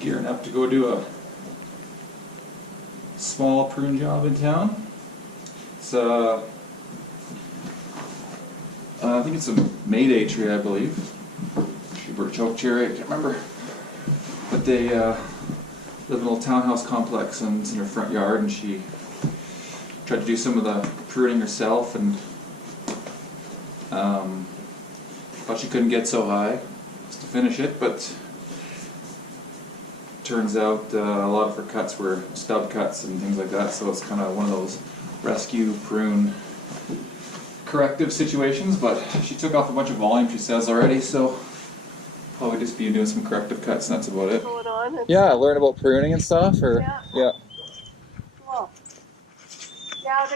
gearing up to go do a small prune job in town. It's I think it's a Mayday tree, I believe. Or choke cherry, I can't remember. But they live in a little townhouse complex and it's in her front yard, and she tried to do some of the pruning herself and thought she couldn't get so high just to finish it, but turns out a lot of her cuts were stub cuts and things like that, so it's kind of one of those rescue prune corrective situations. But she took off a bunch of volume, she says, already, so probably just be doing some corrective cuts and that's about it. Going on and Yeah, learn about pruning and stuff, or yeah. Well, yeah,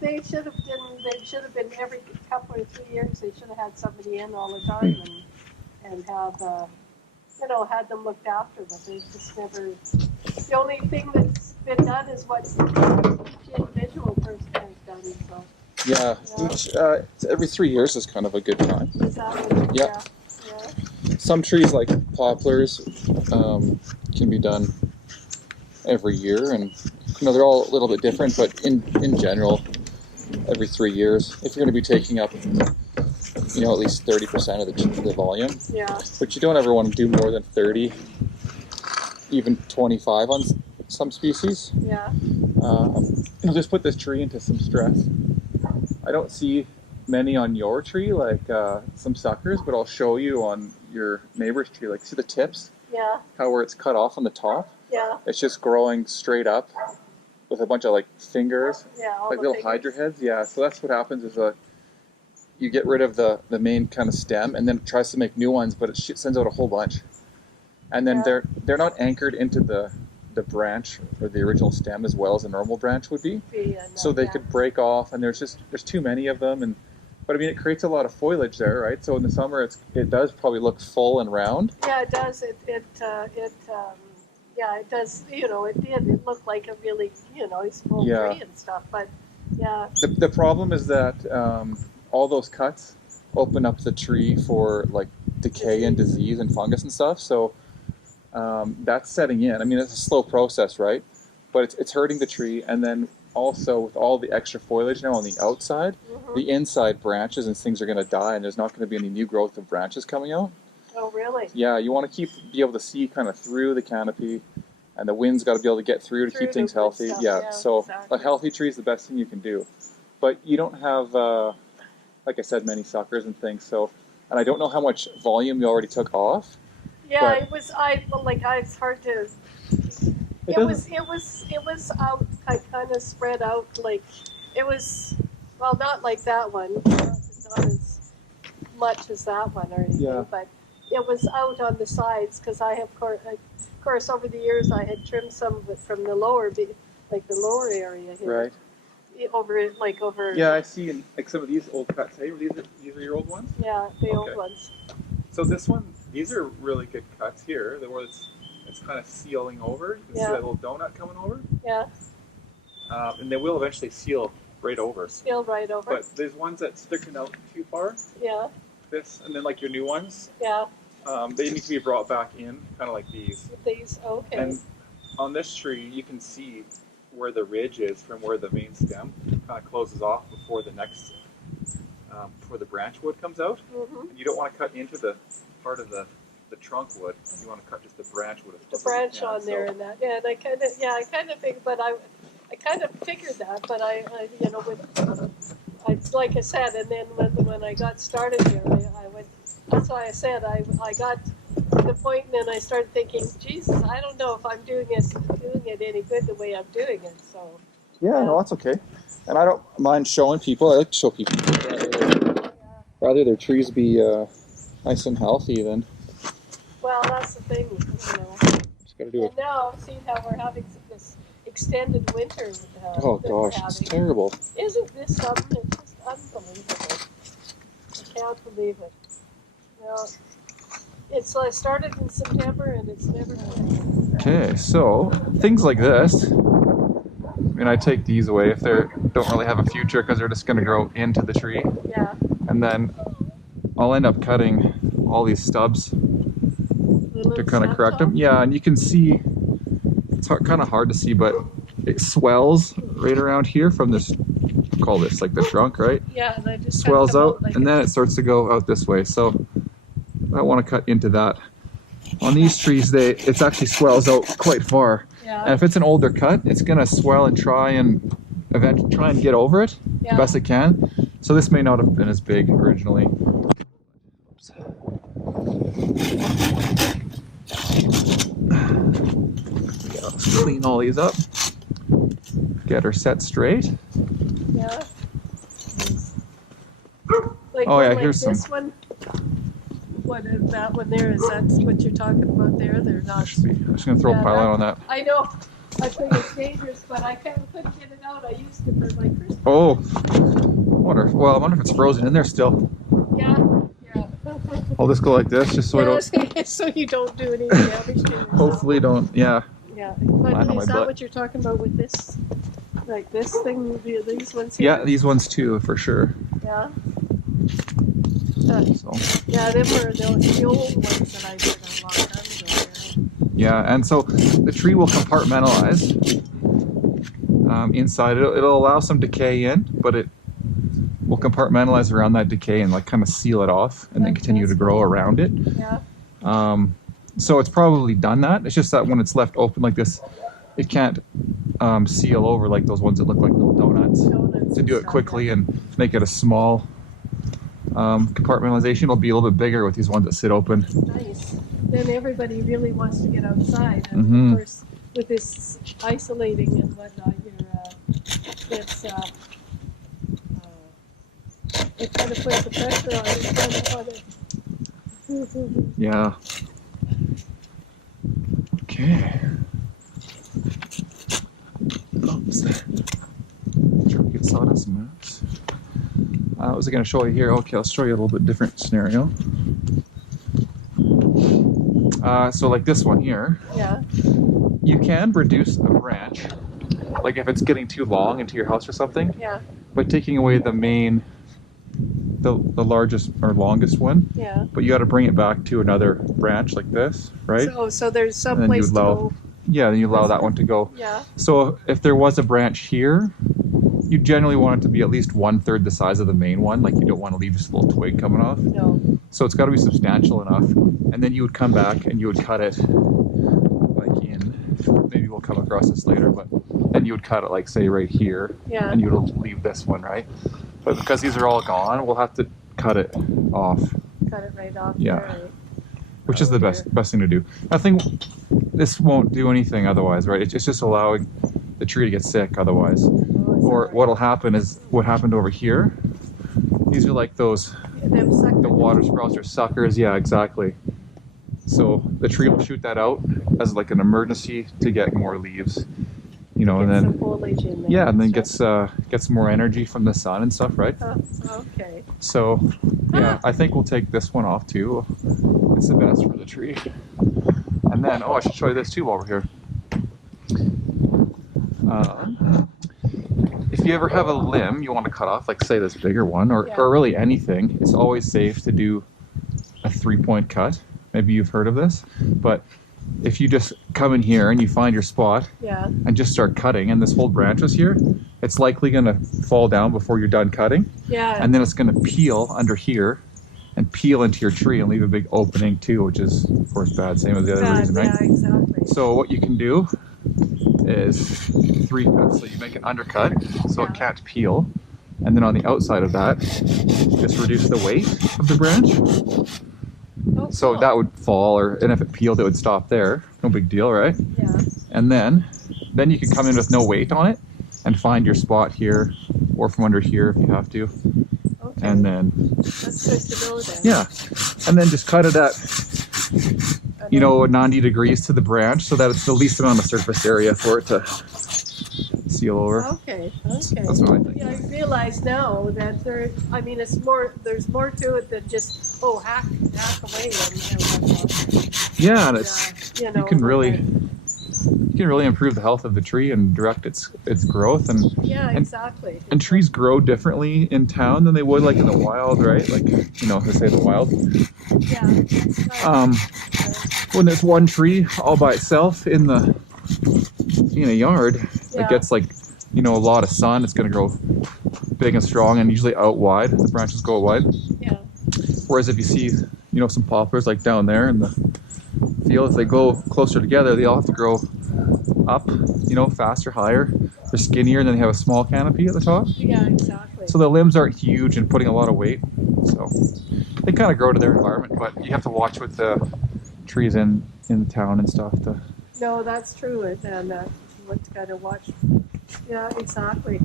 they should have been every couple or 3 years. They should have had somebody in all the time and have had them looked after. But they just never. The only thing that's been done is what each individual person has done. So yeah. Each every 3 years is kind of a good time. Is that what, yeah. Some trees like poplars can be done every year, and they're all a little bit different, but in general, every 3 years. If you're going to be taking up, at least 30% of the volume, but you don't ever want to do more than 30, even 25 on some species. Just put this tree into some stress. I don't see many on your tree, like some suckers, but I'll show you on your neighbor's tree. Like, see the tips? Yeah. How where it's cut off on the top? Yeah. It's just growing straight up with a bunch of like fingers, like little hydra heads. Yeah. So that's what happens is you get rid of the main kind of stem, and then it tries to make new ones, but it sends out a whole bunch. And then they're not anchored into the branch or the original stem as well as a normal branch would be. So they could break off, and there's too many of them. But I mean, it creates a lot of foliage there, right? So in the summer, it does probably look full and round. Yeah, it does. It does. It looked like a really, it's full tree and stuff. But yeah. The problem is that all those cuts open up the tree for like decay and disease and fungus and stuff. So that's setting in. I mean, it's a slow process, right? But it's hurting the tree, and then also with all the extra foliage now on the outside, the inside branches and things are going to die, and there's not going to be any new growth of branches coming out. Oh, really? Yeah, you want to be able to see kind of through the canopy, and the wind's got to be able to get through to keep things healthy. So exactly. A healthy tree is the best thing you can do. But you don't have, like I said, many suckers and things. So, and I don't know how much volume you already took off. Yeah, it's hard to. It was out, kind of spread out, like, it was, well, not like that one, not as much as that one or anything, but it was out on the sides, because of course, over the years, I had trimmed some of it from the lower, like the lower area here. Right. Over. Yeah, I see, like some of these old cuts. Hey, these are your old ones? Yeah, the old ones. So this one, these are really good cuts here, where it's kind of sealing over. You can see that little donut coming over. Yeah. And they will eventually seal right over. Seal right over. But there's ones that sticking out too far. Yeah. This, and then like your new ones. Yeah. They need to be brought back in, kind of like these. These, okay. And on this tree, you can see where the ridge is from where the main stem kind of closes off before the next, before the branch wood comes out. And you don't want to cut into the part of the trunk wood. You want to cut just the branch wood. The branch on there and that. Yeah, and I kind of think, but I kind of figured that, but like I said, and then when I got started here, I went. That's why I said I got to the point, and then I started thinking, Jesus, I don't know if I'm doing it any good the way I'm doing it. So. Yeah, no, that's okay. And I don't mind showing people. I like to show people. Rather their trees be nice and healthy than. Well, that's the thing, Just gotta do it. And now, see how we're having this extended winter. Oh gosh, it's terrible. Isn't this something? It's just unbelievable. I can't believe it. Well, I started in September and it's never finished. Okay, so things like this. I mean, I take these away if they don't really have a future because they're just going to grow into the tree. Yeah. And then I'll end up cutting all these stubs to kind of correct them. Yeah, and you can see, it's kind of hard to see, but it swells right around here from this, call this like the trunk, right? Yeah, and I just swells out, like and then it starts to go out this way. So I want to cut into that. On these trees, it actually swells out quite far. Yeah. And if it's an older cut, it's gonna swell and try and eventually try and get over it the best it can. So this may not have been as big originally. Oops. Yeah, let's clean all these up. Get her set straight. Yeah. Like oh yeah, like here's this some. One, what is that one there? Is that what you're talking about there? They're not. I'm just gonna throw a pile out on that. I know. I think it's dangerous, but I couldn't get it out. I used it for my Christmas. Oh. Well, I wonder if it's frozen in there still. Yeah. Yeah. I'll just go like this, just so I don't. So you don't do any damage to yourself. Hopefully, don't. Yeah. Yeah. But is that what you're talking about with this? Like this thing, these ones here? Yeah, these ones too, for sure. Yeah. So. Yeah, them were the old ones that I did a long time ago. Yeah, and so the tree will compartmentalize inside. It'll allow some decay in, but it will compartmentalize around that decay and like kind of seal it off, and then continue to grow around it. Yeah. So it's probably done that. It's just that when it's left open like this, it can't seal over like those ones that look like little donuts. To do it quickly and make it a small compartmentalization, it'll be a little bit bigger with these ones that sit open. Nice. Then everybody really wants to get outside, and of course, with this isolating and whatnot, it kind of puts the pressure on it. Yeah. Okay. Oops. Try to get sawdust maps. What was I going to show you here? Okay, I'll show you a little bit different scenario. So like this one here. Yeah. You can reduce a branch, like if it's getting too long into your house or something. Yeah. By taking away the main, the largest or longest one. Yeah. But you got to bring it back to another branch like this, right? So there's some place to go. Yeah, then you allow that one to go. Yeah. So if there was a branch here, you generally want it to be at least 1/3 the size of the main one. Like you don't want to leave just a little twig coming off. No. So it's got to be substantial enough. And then you would come back and you would cut it like in, maybe we'll come across this later, but then you would cut it like say right here. Yeah. And you would leave this one, right? But because these are all gone, we'll have to cut it off. Cut it right off. Yeah. Right. Which is the best thing to do. This won't do anything otherwise, right? It's just allowing the tree to get sick otherwise. Or what'll happen is what happened over here. These are like those, the water sprouts or suckers. Yeah, exactly. So the tree will shoot that out as like an emergency to get more leaves, you know, and then some foliage in there. yeah, and then gets more energy from the sun and stuff, right? Okay. So yeah, I think we'll take this one off too. It's the best for the tree. And then I should show you this too while we're here. If you ever have a limb you want to cut off, like say this bigger one, or really anything, it's always safe to do a 3-point cut. Maybe you've heard of this, but if you just come in here and you find your spot and just start cutting, and this whole branch is here, it's likely going to fall down before you're done cutting. Yeah. And then it's going to peel under here and peel into your tree and leave a big opening too, which is of course bad, same as the other reason, right? Yeah, exactly. So what you can do is 3 cuts. So you make an undercut so it can't peel, and then on the outside of that, just reduce the weight of the branch. Oh, so cool. that would fall, and if it peeled, it would stop there. No big deal, right? Yeah. And then you can come in with no weight on it and find your spot here, or from under here if you have to. Okay. And then that's good to know then. yeah, and then just cut it at 90 degrees to the branch so that it's the least amount of surface area for it to seal over. Okay. That's what I think. Yeah, I realize now that there's more to it than just hack away and whatnot. Yeah, and you can really improve the health of the tree and direct its growth, and exactly. And trees grow differently in town than they would like in the wild, right? Like they say the wild. Yeah. when there's one tree all by itself in a yard, it gets like, you know, a lot of sun, it's going to grow big and strong and usually out wide. The branches go out wide. Yeah. Whereas if you see, you know, some poplars like down there in the field, if they go closer together, they all have to grow up, you know, faster, higher. They're skinnier and then they have a small canopy at the top. Yeah, exactly. So the limbs aren't huge and putting a lot of weight. So they kind of grow to their environment, but you have to watch with the trees in the town and stuff. No, that's true. And what's got to watch. Yeah, exactly.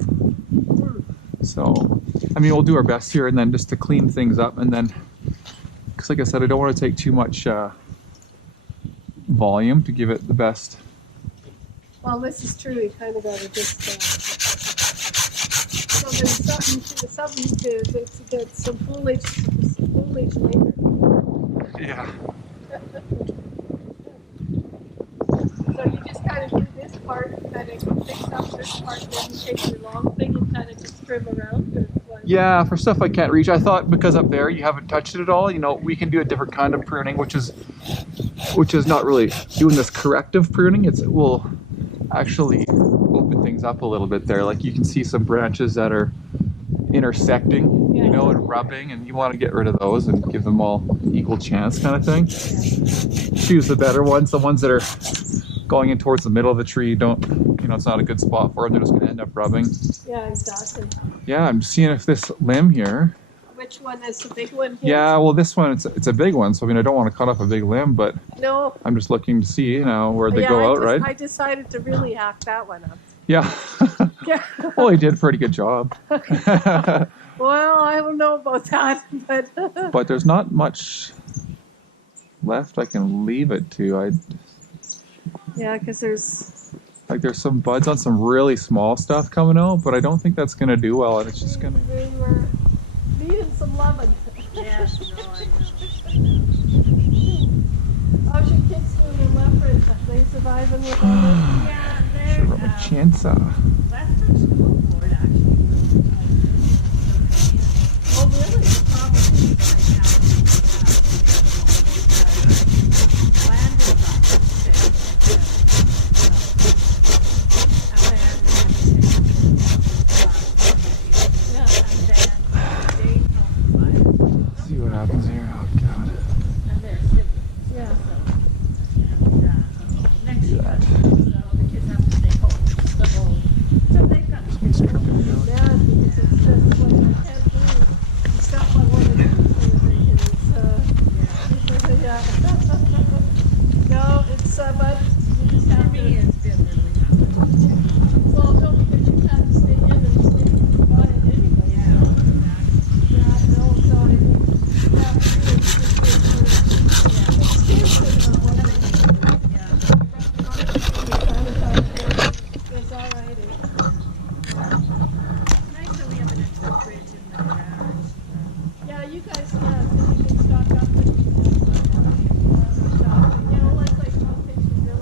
So, I mean, we'll do our best here and then just to clean things up. And then, because like I said, I don't want to take too much volume to give it the best. Well, this is true. You kind of got to just... so there's something to get some foliage later. Yeah. So you just kind of do this part, kind of fix up this part, then you take your long thing and kind of just trim around? Yeah, for stuff I can't reach. I thought because up there you haven't touched it at all, you know, we can do a different kind of pruning, which is not really doing this corrective pruning. It will actually open things up a little bit there. Like you can see some branches that are intersecting, you know, and rubbing, and you want to get rid of those and give them all an equal chance kind of thing. Choose the better ones. The ones that are going in towards the middle of the tree don't, you know, it's not a good spot for them. They're just going to end up rubbing. Yeah, exactly. Yeah, I'm just seeing if this limb here. Which one is the big one here? Yeah, well, this one, it's a big one. So, I mean, I don't want to cut off a big limb, but no, I'm just looking to see, you know, where they go out, right? I decided to really hack that one up. Yeah. Yeah. Well, he did a pretty good job. Well, I don't know about that, but... But there's not much left I can leave it to. Yeah, because there's some buds on some really small stuff coming out, but I don't think that's going to do well, and it's just going to... They were needing some loving. Yes, no, I know. How's your kids doing in Lefford? Are they surviving with all this? Yeah, they're... chainsaw. Last from school board, actually. Oh, really? Probably, but I land is up for See what happens here. Oh, God. and they're siblings. Yeah. And next year, so the kids have to stay home. So they've got Yeah, because it's just what I can't do. Stuff I want to do so they can, yeah. No, it's, but you just have for me, to... it's been really happening. Well, no, because you have to stay in and stay quiet anyway. Yeah, exactly. Yeah, no, so you have to do it just for it's all right. Nice that we have an extra fridge in the garage. Yeah, you guys, you can stock up and you know, like how pictures, they're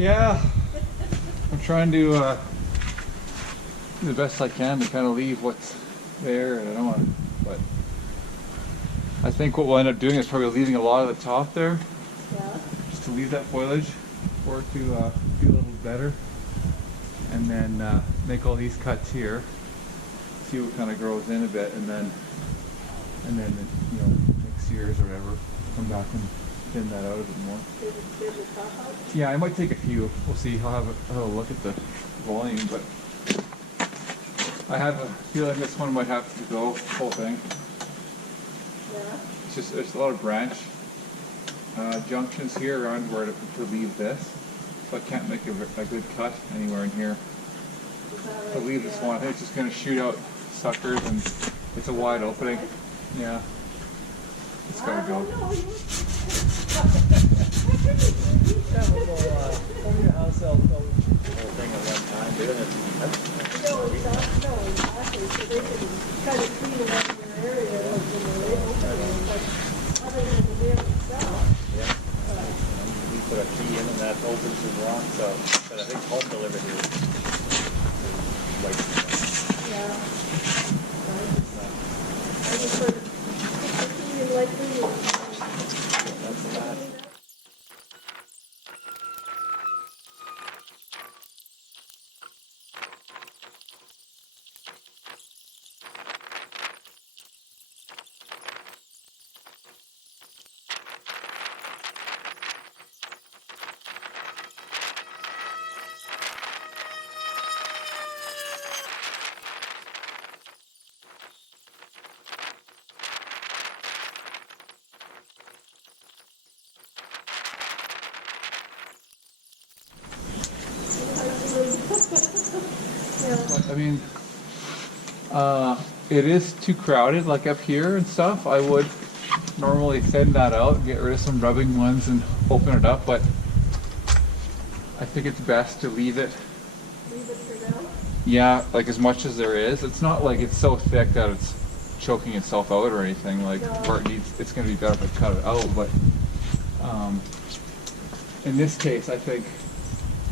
Yeah, I'm trying to do the best I can to kind of leave what's there, and I don't want to, but I think what we'll end up doing is probably leaving a lot of the top there, just to leave that foliage for it to be a little better, and then make all these cuts here, see what kind of grows in a bit, and then you know, next year's or whatever, come back and thin that out a bit more. Yeah, I might take a few. We'll see. I'll have a look at the volume, but I have a feeling this one might have to go whole thing. Yeah. It's just there's a lot of branch junctions here around where to leave this, so I can't make a good cut anywhere in here. To leave this one, I think it's just going to shoot out suckers, and it's a wide opening. Yeah, it's gotta go. From your house, they'll go the whole thing at one time. They don't have to. No, exactly. So they can kind of clean it up in their area, like in the opening, but other than the nail itself. Yeah. We put a key in and that opens the rock, so, but I think home delivered is like. Yeah. I just heard it likely. That's that. I mean, it is too crowded, like up here and stuff. I would normally thin that out, get rid of some rubbing ones and open it up, but I think it's best to leave it. Leave it for now? Yeah, like as much as there is. It's not like it's so thick that it's choking itself out or anything, like where it's going to be better if I cut it out, but in this case I think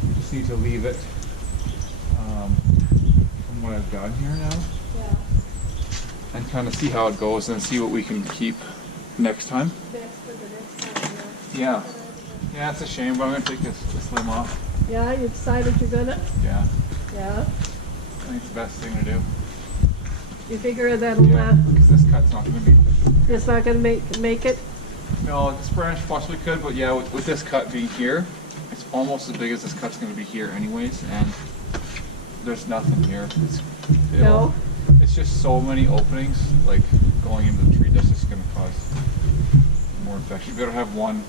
you just need to leave it from what I've done here now. Yeah. And kind of see how it goes and see what we can keep next time. Next for the next time, Yeah. Yeah, it's a shame, but I'm going to take this limb off. Yeah, you decided you're gonna? Yeah. Yeah. I think it's the best thing to do. You figure that'll because this cut's not going to be... it's not gonna make it? No, this branch possibly could, but yeah, with this cut being here, it's almost as big as this cut's going to be here anyways, and there's nothing here. No? It's just so many openings, like going into the tree, that's just going to cause more infection. You better have one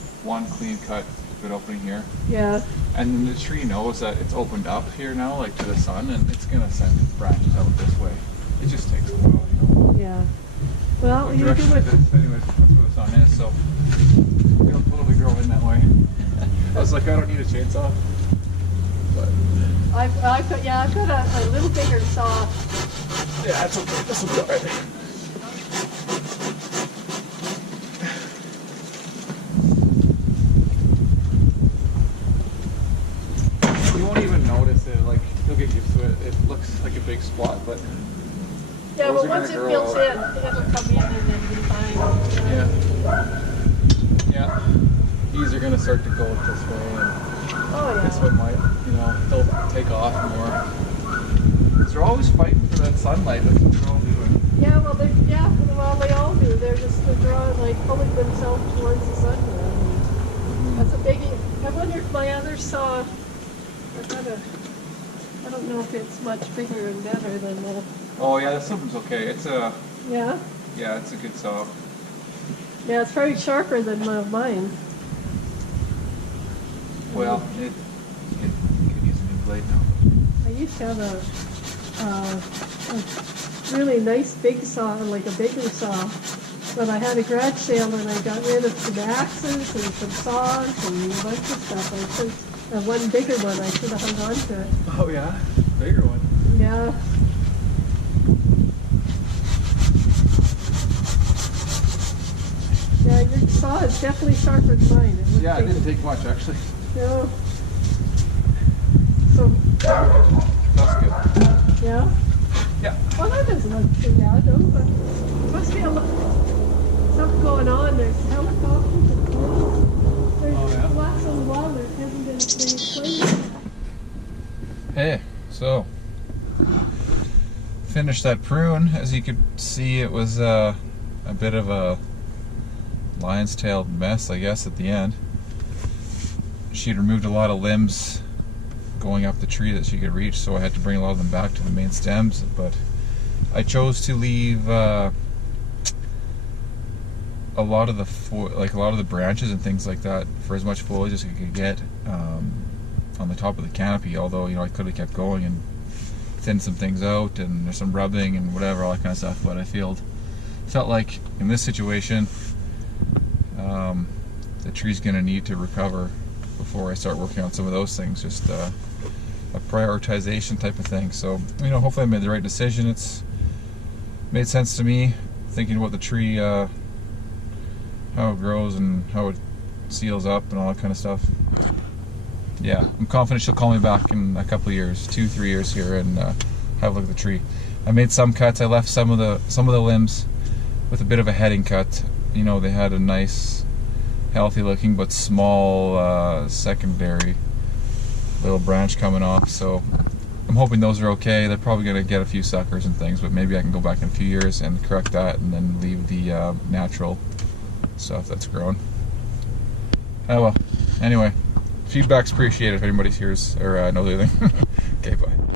clean cut, good opening here. Yeah. And then the tree knows that it's opened up here now, like to the sun, and it's going to send branches out this way. It just takes a while, you know. Yeah. Well, you do it. Anyways, that's where the sun is, so it'll totally grow in that way. I was like, I don't need a chainsaw. But I've got a little bigger saw. yeah, that's okay. This will be alright. You won't even notice it. Like, you'll get used to it. It looks like a big spot, but Yeah, those well, are once it gonna fills grow in, it'll come in and then be fine. yeah. These are gonna start to go this way, and Oh, this yeah. one might, you know, they'll take off more. Because they're always fighting for that sunlight. That's what they're all doing. Yeah, well, they all do. They're drawing, like, pulling themselves towards the sun. That's a biggie. I wonder if my other saw, I don't know if it's much bigger and better than the... Oh yeah, this one's okay. It's a... Yeah? Yeah, it's a good saw. Yeah, it's probably sharper than mine. Well, it could use a new blade now. I used to have a really nice big saw, like a bigger saw. But I had a garage sale and I got rid of some axes and some saws and a bunch of stuff. One bigger one, I should have hung on to it. Oh yeah? Bigger one. Yeah. Yeah, your saw is definitely sharper than mine. Yeah, it didn't take much actually. No. That's good. Yeah? Yeah. Well, that doesn't look too bad though, but must be a lot, something going on. There's helicopters and planes. There's lots of water that hasn't been explained. Hey, so finished that prune. As you could see, it was a bit of a lion's tail mess, I guess, at the end. She'd removed a lot of limbs going up the tree that she could reach, so I had to bring a lot of them back to the main stems, but I chose to leave a lot of the branches and things like that for as much foliage as I could get on the top of the canopy, although, you know, I could have kept going and thinned some things out, and there's some rubbing and whatever, all that kind of stuff, but I felt like in this situation the tree's going to need to recover before I start working on some of those things. Just a prioritization type of thing. So, you know, hopefully I made the right decision. It's made sense to me, thinking about the tree, how it grows and how it seals up and all that kind of stuff. Yeah, I'm confident she'll call me back in a couple of years, 2-3 years here, and have a look at the tree. I made some cuts. I left some of the limbs with a bit of a heading cut. You know, they had a nice, healthy looking but small secondary little branch coming off, so I'm hoping those are okay. They're probably going to get a few suckers and things, but maybe I can go back in a few years and correct that and then leave the natural stuff that's grown. Oh well, anyway, feedback's appreciated if anybody hears or knows anything. Okay, bye.